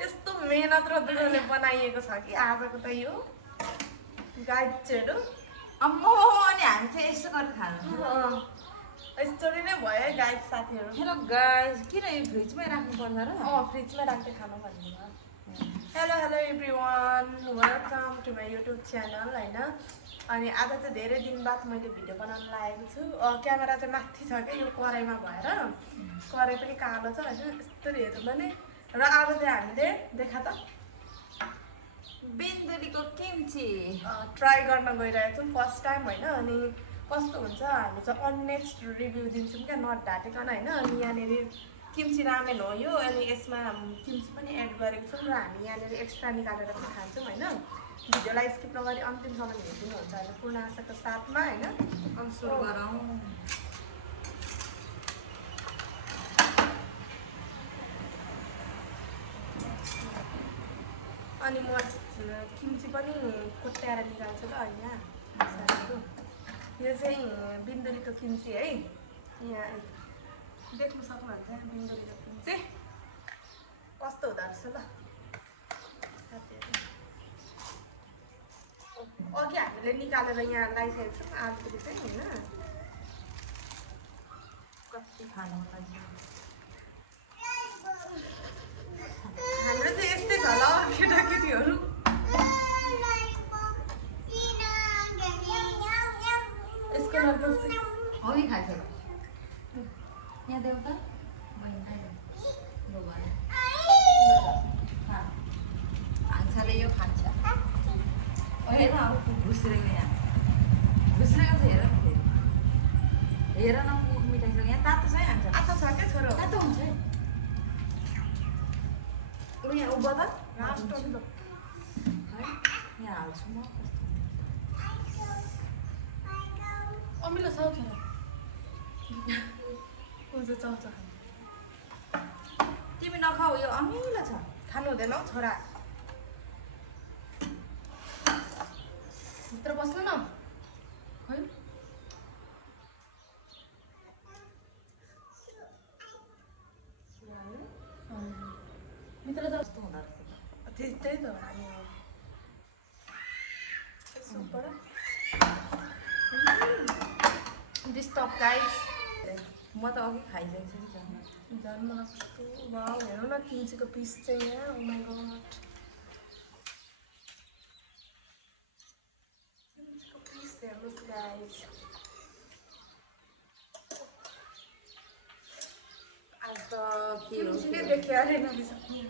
यस्तो मेहनत र दुःखले बनाइएको छ कि आजको त यो गाइडहरू अम्मो अनि हामी चाहिँ यसो गरेर खानु यसरी नै भयो है गाइड साथीहरू। हेलो गाइस किन यो फ्रिजमै राख्नु पर्छ र फ्रिजमै राख्दै खानु भन्नु। Hello hello everyone, welcome to my YouTube channel होइन। अनि आज चाहिँ धेरै दिन बाद मैले भिडियो बनाउन लागेको छु। क्यामेरा चाहिँ माथि छ क्या यो कराईमा भएर, कराई पनि कालो छ होइन, यस्तरी हेर्नु भने। र आज चाहिँ हामीले देखा त बेन्दुलीको किम्ची ट्राई गर्न गइरहेको छौँ फर्स्ट टाइम होइन। अनि कस्तो हुन्छ हामी चाहिँ अननेक्स्ट रिभ्यू दिन्छौँ क्या, नट ढाँटिकन होइन। अनि यहाँनिर किम्ची रामेन हो यो, अनि यसमा किम्ची पनि एड गरेको छौँ र हामी यहाँनिर एक्स्ट्रा निकालेर पनि खान्छौँ होइन। भिडियोलाई स्किप नगरी अन्तिमसम्म हेरिदिनुहुन्छ होइन, पूर्ण आशाको साथमा होइन। अनि सुरु गरौँ। अनि म किम्ची पनि कुट्याएर निकाल्छु ल होइन। यो चाहिँ बिन्दुलीको किम्ची है, यहाँ देख्नु सक्नुहुन्छ बिन्दुलीको किम्ची कस्तो हुँदो रहेछ ल साथीहरू। अघि हामीले निकालेर यहाँ लगाइसकेको छौँ आलुपुरी चाहिँ होइन। कति खानु हाम्रो चाहिँ यस्तै छ ल केटाकेटीहरू। यसको लगभग चाहिँ अघि खाइसक्यो यहाँ देऊ त हान्छाले यो खान्छ हेर घुस्रेको यहाँ घुस्रेको छ हेर न मुख मिठाइसँग यहाँ तातो छ है हान्छ आएको छ क्या छोरो, तातो हुन्छ है यहाँ उभो त लास्ट है यहाँ हाल्छु म अमिलो छ छोरा हुन्छ चल्छ। तिमी नखाऊ यो अमिलो छ खानु हुँदैन हौ छोरा, भित्र बस्नु न है। भित्र कस्तो हुँदो रहेछ त्यही त हामी सुपर डिस्टर्ब गाइस। म त अघि खाइसकेको छु नि झन् मलाई कस्तो वाउ हेर्नु न किम्चीको पिस चाहिँ यहाँ। ओ माइ गॉड किम्चीको पिस हेर्नुहोस् गाइस। आज त के हो किम्ची नै देखियो अरे नबिसक्ने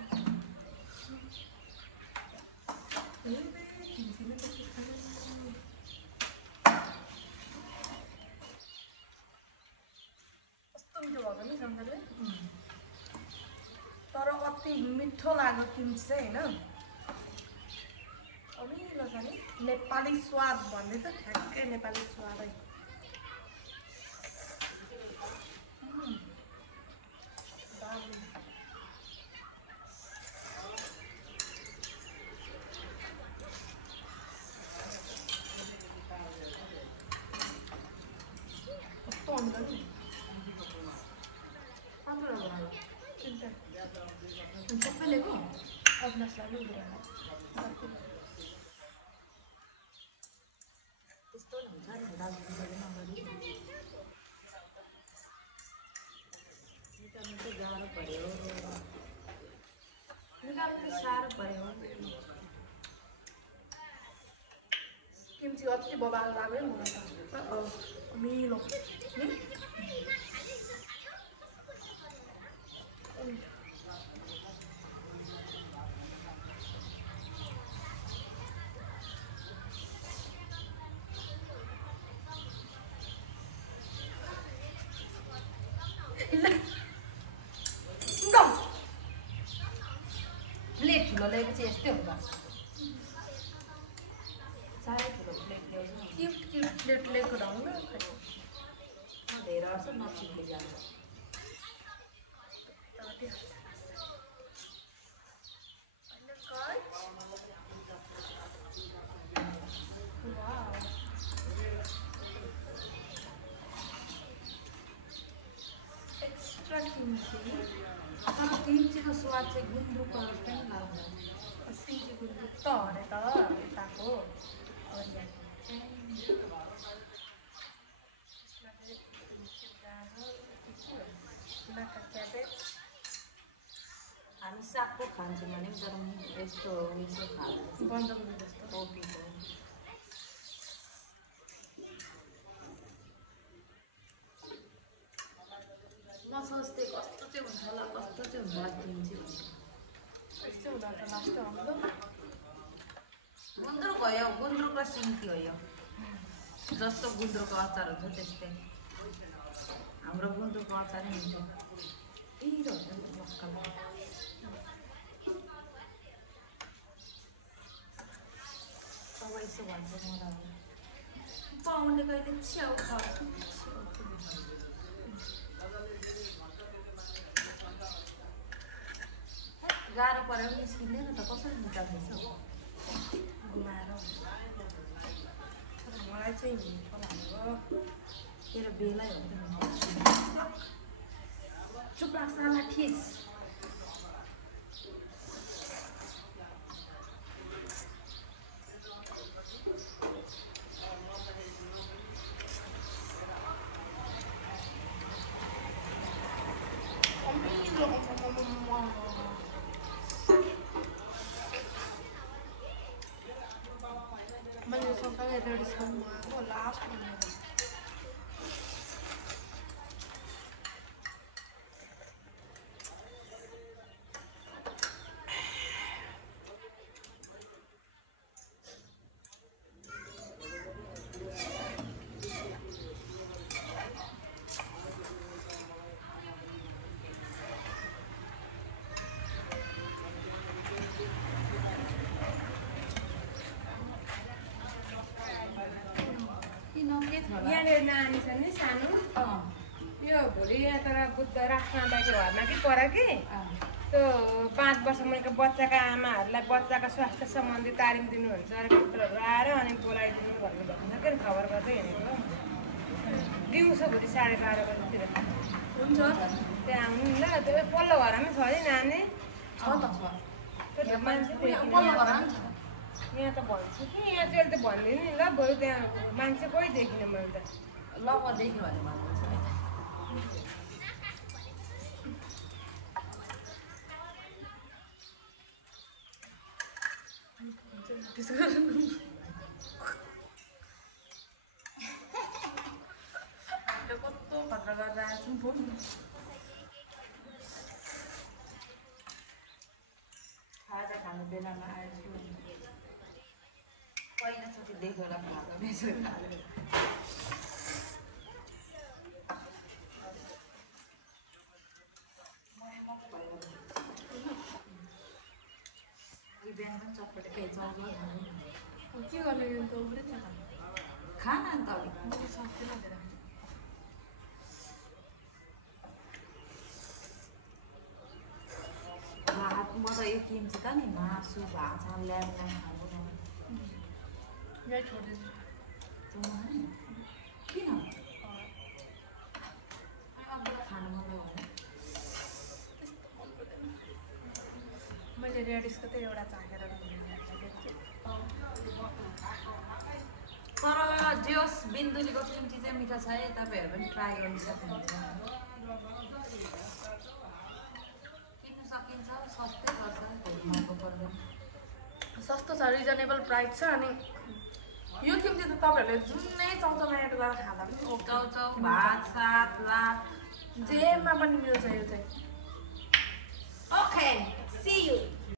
तर अति मिठो लाग्यो किम्ची चाहिँ होइन। अमिलो छ नि, नेपाली स्वाद भन्ने त ठ्याक्कै नेपाली स्वादै। कस्तो अमिलो नि सबै लिएको अविनाशलाई त्यस्तो हुन्छ नि दार्जिलिङबाट नगरी निकाल्नु चाहिँ गाह्रो पऱ्यो निकाल्नु चाहिँ साह्रो पऱ्यो। किम्ची अति बबाल लाग्यो मलाई त अमिलो प्लेट ठुलो ल्याएपछि यस्तै हुन्छ साह्रै ठुलो प्लेट ल्याउँछु क्युट क्युट प्लेट ल्याएको ढङ्ग धेरै अर्छ नचिप्ले जान्छ। एक्स्ट्रा किम्ची तर किम्चीको स्वाद कलर चाहिँ गुन्द्रुक कलर पनि लाग्छ सिन्की गुन्द्रुक त अरे त यताको हामी साग पो खान्छौँ भने तर यस्तो उयो खान्छ बन्दकोपी जस्तो कोपीको म सोच्थेँ कस्तो चाहिँ हुन्छ होला कस्तो चाहिँ हुन्छ होला किम्ची यस्तो हुँदा त लास्ट हाम्रो गुन्द्रुक हो यो गुन्द्रुक र सिन्की हो यो जस्तो गुन्द्रुकको अचार हुन्छ त्यस्तै हाम्रो गुन्द्रुकको अचार नै हुन्छ अब यसो भन्छ मलाई पाउने कहिले छेउ खाउँछ गाह्रो पऱ्यो पनि निस्किँदैन त कसरी निकाल्दैछ घुमाएर मलाई चाहिँ मिठो लाग्यो तेरो बेलै हो चुप लाग्छ साला ठिस मैले सँगसँगै रेडी छन् म लास्ट यहाँनिर नानी छ नि सानो यो भोलि यहाँ तर बुद्ध राष्ट्रमाताको घरमा कि पर कि त्यो 5 वर्ष मुनिको बच्चाका आमाहरूलाई बच्चाको स्वास्थ्य सम्बन्धी तालिम दिनुहुन्छ अरे कुकुरहरू आएर अनि बोलाइदिनु भन्नुभएको छ के खबर गर्दै हिँडेको दिउँसो भोलि 12:30 बजीतिर हुन्छ त्यहाँ आउनु नि ल त्यो पल्लो घरमै छ नि नानी छ त त्यो मान्छे पल्लो घरमा पनि छ यहाँ त भन्छु कि यहाँ चाहिँ त भनिदिनु नि ल बरु त्यहाँ मान्छे कोही देखिनँ मैले त ल म देख्यो भने भन्नुहुन्छ कस्तो खतरा गरेर आएको छु खाजा खानु बेलामा आएछु पहिलोचोटि देख्यो होला खाजा बेसो बिहान पनि चटपटे केही चौधरी के गर्ने यो त उब्रै छ त खाना नि त म सक्दिनँ धेरै भात म त यो किम्ची त नि मासु भात ल्याएर खानु यही छोडिदिन्छु किन खानु मन मैले रेडिसको त एउटा चाखेर तर जोस् बिन्दुलीको किम्ची चाहिँ मिठो छ है तपाईँहरू पनि ट्राई गर्नु सक्नुहुन्छ किन्नु सकिन्छ सस्तै पर्छ महँगो पर्दैन सस्तो छ रिजनेबल प्राइस छ अनि यो किम्ची त तपाईँहरूले जुनै चौचौमा एड गरेर खाँदा पनि चौचौ भात सात लात जेमा पनि मिल्छ यो चाहिँ ओके सी यू